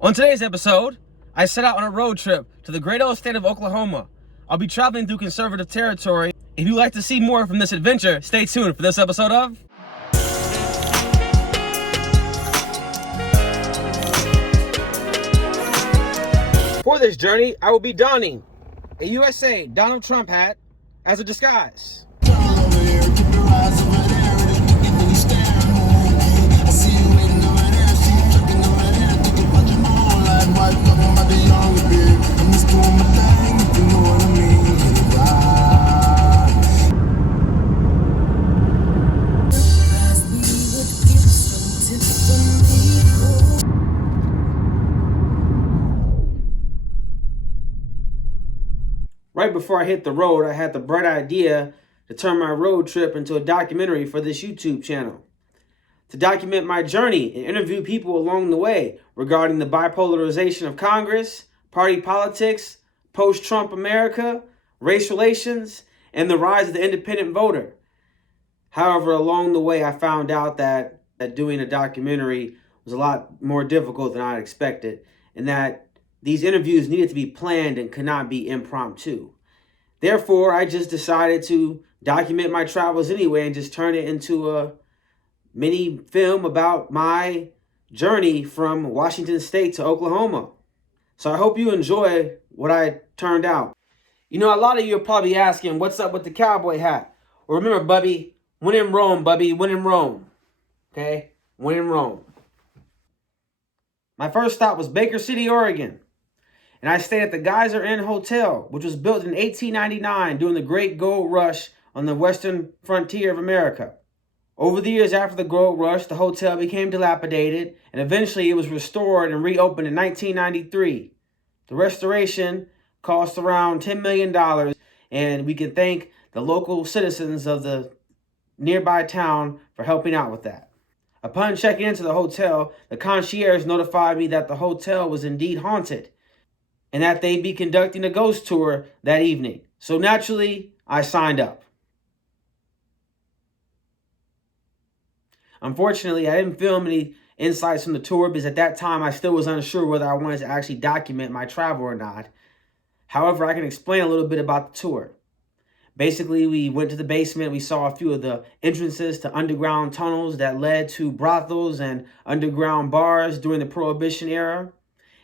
On today's episode, I set out on a road trip to the great old state of Oklahoma. I'll be traveling through conservative territory. If you'd like to see more from this adventure, stay tuned for this episode of... For this journey, I will be donning a USA Donald Trump hat as a disguise. Right before I hit the road, I had the bright idea to turn my road trip into a documentary for this YouTube channel. To document my journey and interview people along the way regarding the bipolarization of Congress, party politics, post-Trump America, race relations, and the rise of the independent voter. However, along the way, I found out that doing a documentary was a lot more difficult than I had expected, and that these interviews needed to be planned and could not be impromptu. Therefore, I just decided to document my travels anyway and just turn it into a mini film about my journey from Washington State to Oklahoma. So I hope you enjoy what I turned out. You know, a lot of you are probably asking, what's up with the cowboy hat? Well, remember, Bubby, when in Rome, Bubby, when in Rome. Okay? When in Rome. My first stop was Baker City, Oregon. And I stayed at the Geyser Inn Hotel, which was built in 1899 during the Great Gold Rush on the western frontier of America. Over the years after the gold rush, the hotel became dilapidated, and eventually it was restored and reopened in 1993. The restoration cost around $10 million, and we can thank the local citizens of the nearby town for helping out with that. Upon checking into the hotel, the concierge notified me that the hotel was indeed haunted, and that they'd be conducting a ghost tour that evening. So naturally, I signed up. Unfortunately, I didn't film any insights from the tour because at that time I still was unsure whether I wanted to actually document my travel or not. However, I can explain a little bit about the tour. Basically, we went to the basement. We saw a few of the entrances to underground tunnels that led to brothels and underground bars during the Prohibition era.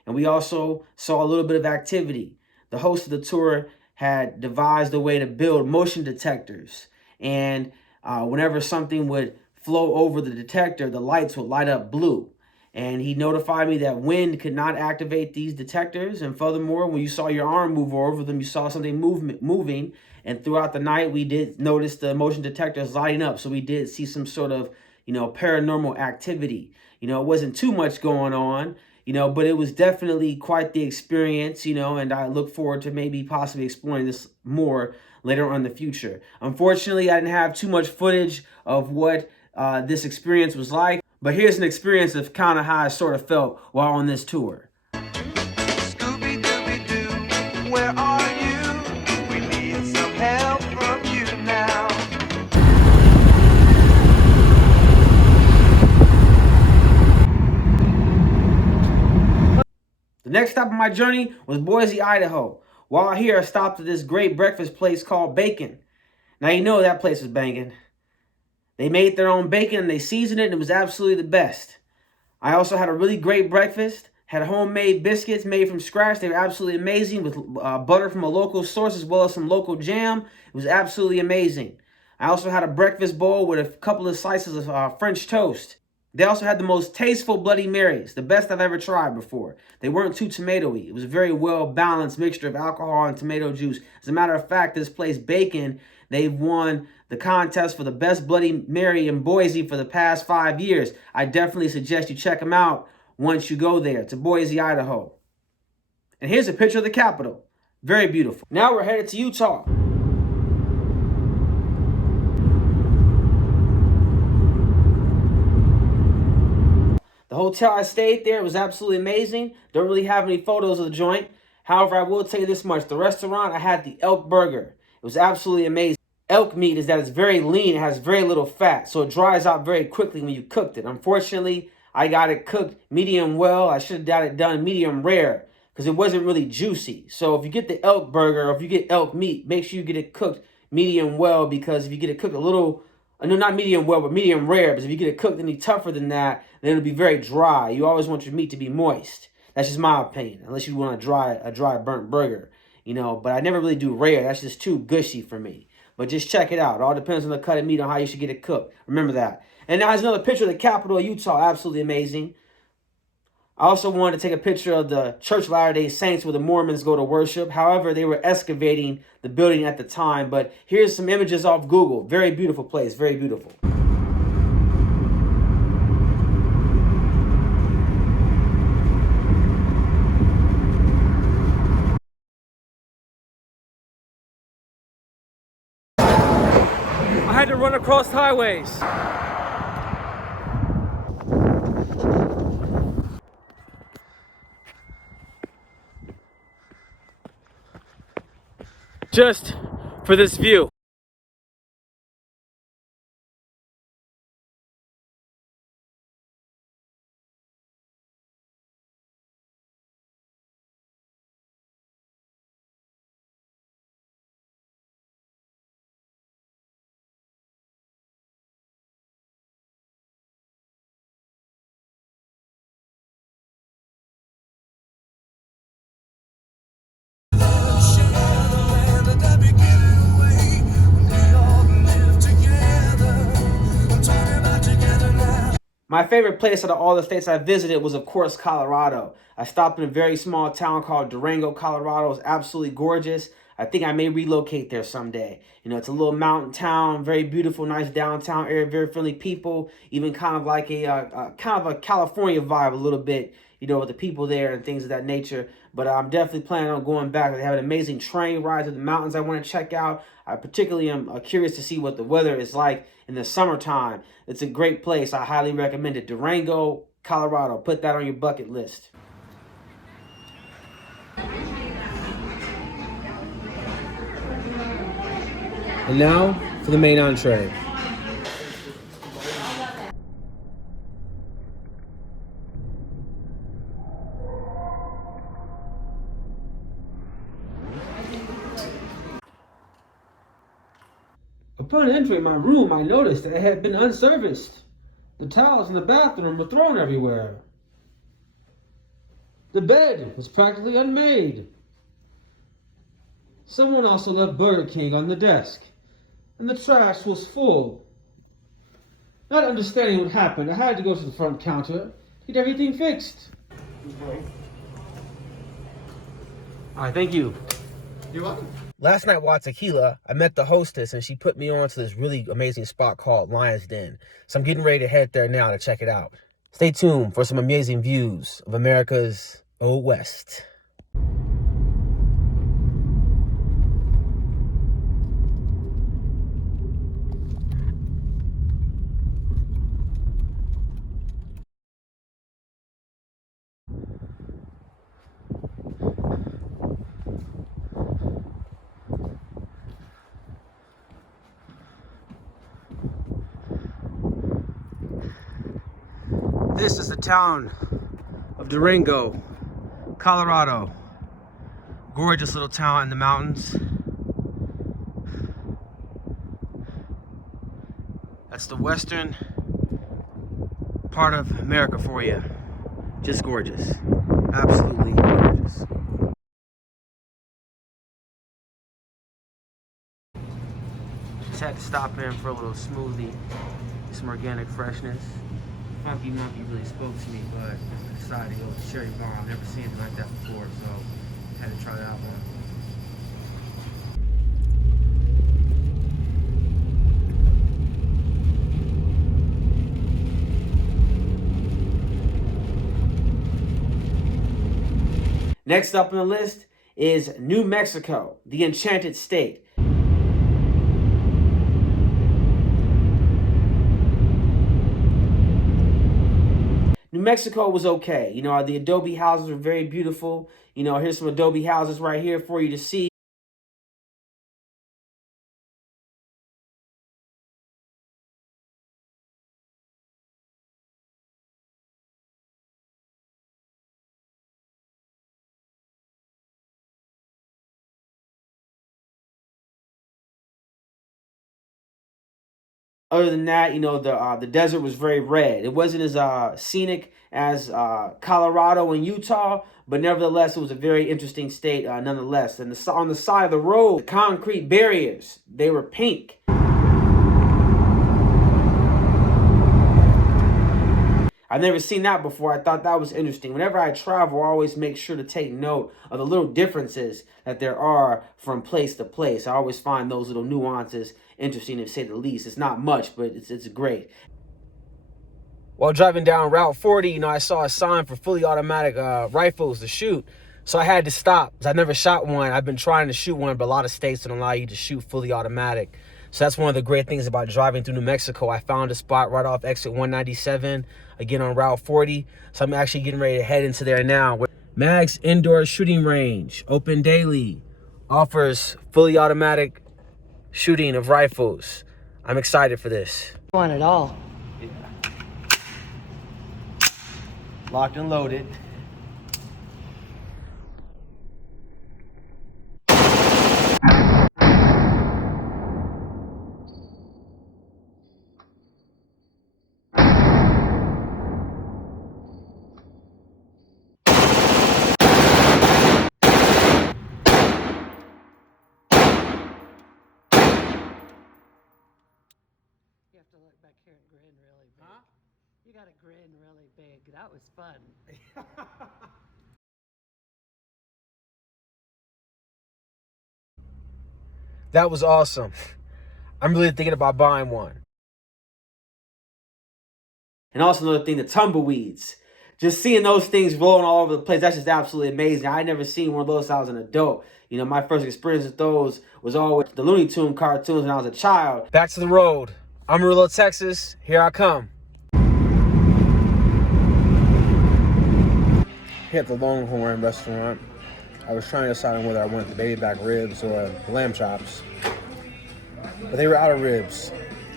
And we also saw a little bit of activity. The host of the tour had devised a way to build motion detectors. And whenever something would flow over the detector, the lights would light up blue. And he notified me that wind could not activate these detectors. And furthermore, when you saw your arm move over them, you saw something moving. And throughout the night, we did notice the motion detectors lighting up. So we did see some sort of, paranormal activity. It wasn't too much going on. But it was definitely quite the experience, and I look forward to maybe possibly exploring this more later on in the future. Unfortunately, I didn't have too much footage of what this experience was like, but here's an experience of kind of how I sort of felt while on this tour. Scooby-Dooby-Doo, where are you? We need some help from you now. The next stop on my journey was Boise, Idaho. While here, I stopped at this great breakfast place called Bacon. Now, you know that place was banging. They made their own bacon and they seasoned it, and it was absolutely the best. I also had a really great breakfast, had homemade biscuits made from scratch. They were absolutely amazing with butter from a local source as well as some local jam. It was absolutely amazing. I also had a breakfast bowl with a couple of slices of French toast. They also had the most tasteful Bloody Marys, the best I've ever tried before. They weren't too tomatoey. It was a very well-balanced mixture of alcohol and tomato juice. As a matter of fact, this place, Bacon, they've won the contest for the best Bloody Mary in Boise for the past 5 years. I definitely suggest you check them out once you go there to Boise, Idaho. And here's a picture of the Capitol. Very beautiful. Now we're headed to Utah. The hotel I stayed there was absolutely amazing. Don't really have any photos of the joint. However, I will tell you this much. The restaurant, I had the elk burger. It was absolutely amazing. Elk meat is that it's very lean. It has very little fat, so it dries out very quickly when you cooked it. Unfortunately, I got it cooked medium well. I should have got it done medium rare because it wasn't really juicy. So if you get the elk burger or if you get elk meat, make sure you get it cooked medium well, because if you get it cooked a little, no, not medium well, but medium rare, because if you get it cooked any tougher than that, then it'll be very dry. You always want your meat to be moist. That's just my opinion, unless you want a dry burnt burger, but I never really do rare. That's just too gushy for me. But just check it out. It all depends on the cut of meat on how you should get it cooked. Remember that. And now here's another picture of the capital of Utah. Absolutely amazing. I also wanted to take a picture of the Church of Latter-day Saints where the Mormons go to worship. However, they were excavating the building at the time. But here's some images off Google. Very beautiful place. Very beautiful. I had to run across highways. Just for this view. My favorite place out of all the states I visited was, of course, Colorado. I stopped in a very small town called Durango, Colorado. It was absolutely gorgeous. I think I may relocate there someday. It's a little mountain town, very beautiful, nice downtown area, very friendly people, even kind of like a kind of a California vibe a little bit, with the people there and things of that nature. But I'm definitely planning on going back. They have an amazing train ride to the mountains I want to check out. I particularly am curious to see what the weather is like in the summertime. It's a great place. I highly recommend it. Durango, Colorado. Put that on your bucket list. And now for the main entree. Upon entering my room, I noticed that it had been unserviced. The towels in the bathroom were thrown everywhere. The bed was practically unmade. Someone also left Burger King on the desk, and the trash was full. Not understanding what happened, I had to go to the front counter, get everything fixed. All right, thank you. You're welcome. Last night while tequila, I met the hostess and she put me on to this really amazing spot called Lion's Den. So I'm getting ready to head there now to check it out. Stay tuned for some amazing views of America's Old West. This is the town of Durango, Colorado. Gorgeous little town in the mountains. That's the western part of America for you. Just gorgeous. Absolutely gorgeous. Just had to stop in for a little smoothie, some organic freshness. Funky Monkey really spoke to me, but I decided to go with Cherry Bomb. I've never seen it like that before, so had to try that one. Next up on the list is New Mexico, the Enchanted State. New Mexico was okay. The adobe houses are very beautiful. Here's some adobe houses right here for you to see. Other than that, the desert was very red. It wasn't as scenic as Colorado and Utah, but nevertheless, it was a very interesting state nonetheless. And on the side of the road, the concrete barriers, they were pink. I've never seen that before. I thought that was interesting. Whenever I travel, I always make sure to take note of the little differences that there are from place to place. I always find those little nuances interesting, to say the least. It's not much, but it's great. While driving down Route 40, I saw a sign for fully automatic rifles to shoot. So I had to stop. I've never shot one. I've been trying to shoot one, but a lot of states don't allow you to shoot fully automatic. So that's one of the great things about driving through New Mexico. I found a spot right off exit 197, again on Route 40. So I'm actually getting ready to head into there now. Mag's Indoor Shooting Range, open daily, offers fully automatic shooting of rifles. I'm excited for this. Want it all. Yeah. Locked and loaded. You have to look back here and grin really big. Huh? You gotta grin really big. That was fun. That was awesome. I'm really thinking about buying one. And also another thing, the tumbleweeds. Just seeing those things rolling all over the place, that's just absolutely amazing. I never seen one of those since I was an adult. My first experience with those was always the Looney Tune cartoons when I was a child. Back to the road. Amarillo, Texas. Here I come. Here at the Longhorn restaurant, I was trying to decide on whether I wanted the baby back ribs or the lamb chops. But they were out of ribs.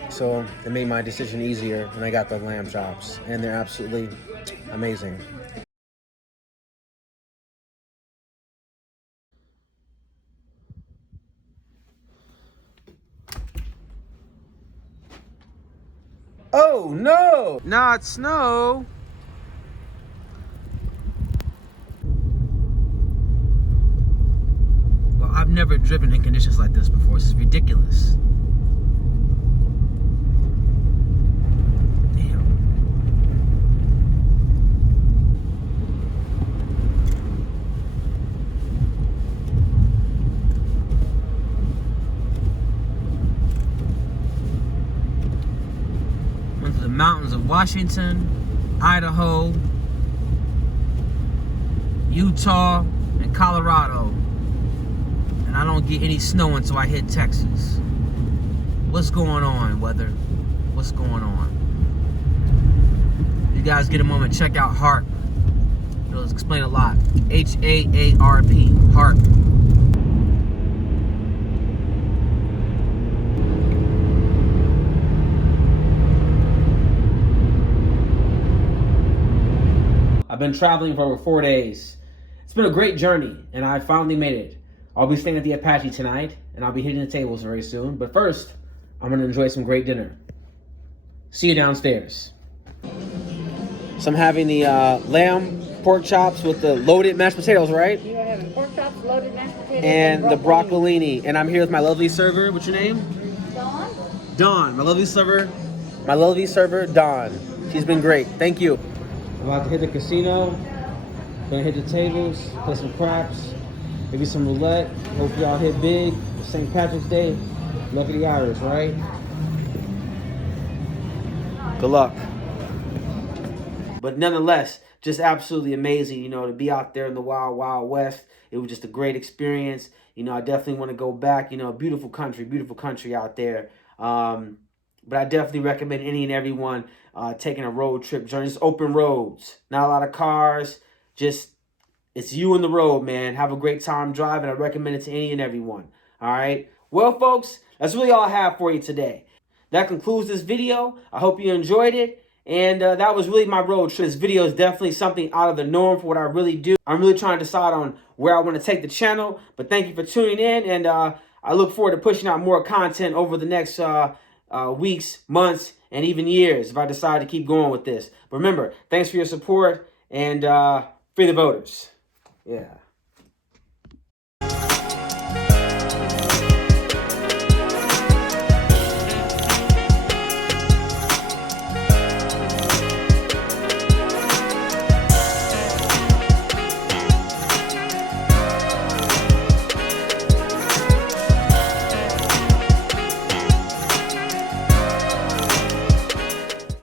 So it made my decision easier when I got the lamb chops. And they're absolutely amazing. Oh no! Not snow! Well, I've never driven in conditions like this before. This is ridiculous. Mountains of Washington, Idaho, Utah, and Colorado. And I don't get any snow until I hit Texas. What's going on, weather? What's going on? You guys get a moment, check out HAARP. It'll explain a lot. H-A-A-R-P, HAARP. I've been traveling for over 4 days. It's been a great journey, and I finally made it. I'll be staying at the Apache tonight, and I'll be hitting the tables very soon. But first, I'm going to enjoy some great dinner. See you downstairs. So I'm having the lamb pork chops with the loaded mashed potatoes, right? You are having pork chops, loaded mashed potatoes, And the broccolini. And I'm here with my lovely server. What's your name? Dawn? Dawn, my lovely server. My lovely server, Dawn. She's been great. Thank you. I'm about to hit the casino. Gonna hit the tables, play some craps, maybe some roulette. Hope y'all hit big. St. Patrick's Day. Lucky the Irish, right? Good luck. But nonetheless, just absolutely amazing, to be out there in the wild, wild west. It was just a great experience. I definitely want to go back. Beautiful country out there. But I definitely recommend any and everyone taking a road trip journey. Just open roads, not a lot of cars. Just, it's you and the road, man. Have a great time driving. I recommend it to any and everyone. All right. Well, folks, that's really all I have for you today. That concludes this video. I hope you enjoyed it. And that was really my road trip. This video is definitely something out of the norm for what I really do. I'm really trying to decide on where I want to take the channel. But thank you for tuning in. And I look forward to pushing out more content over the next weeks, months, and even years if I decide to keep going with this. But remember, thanks for your support, and free the voters. Yeah.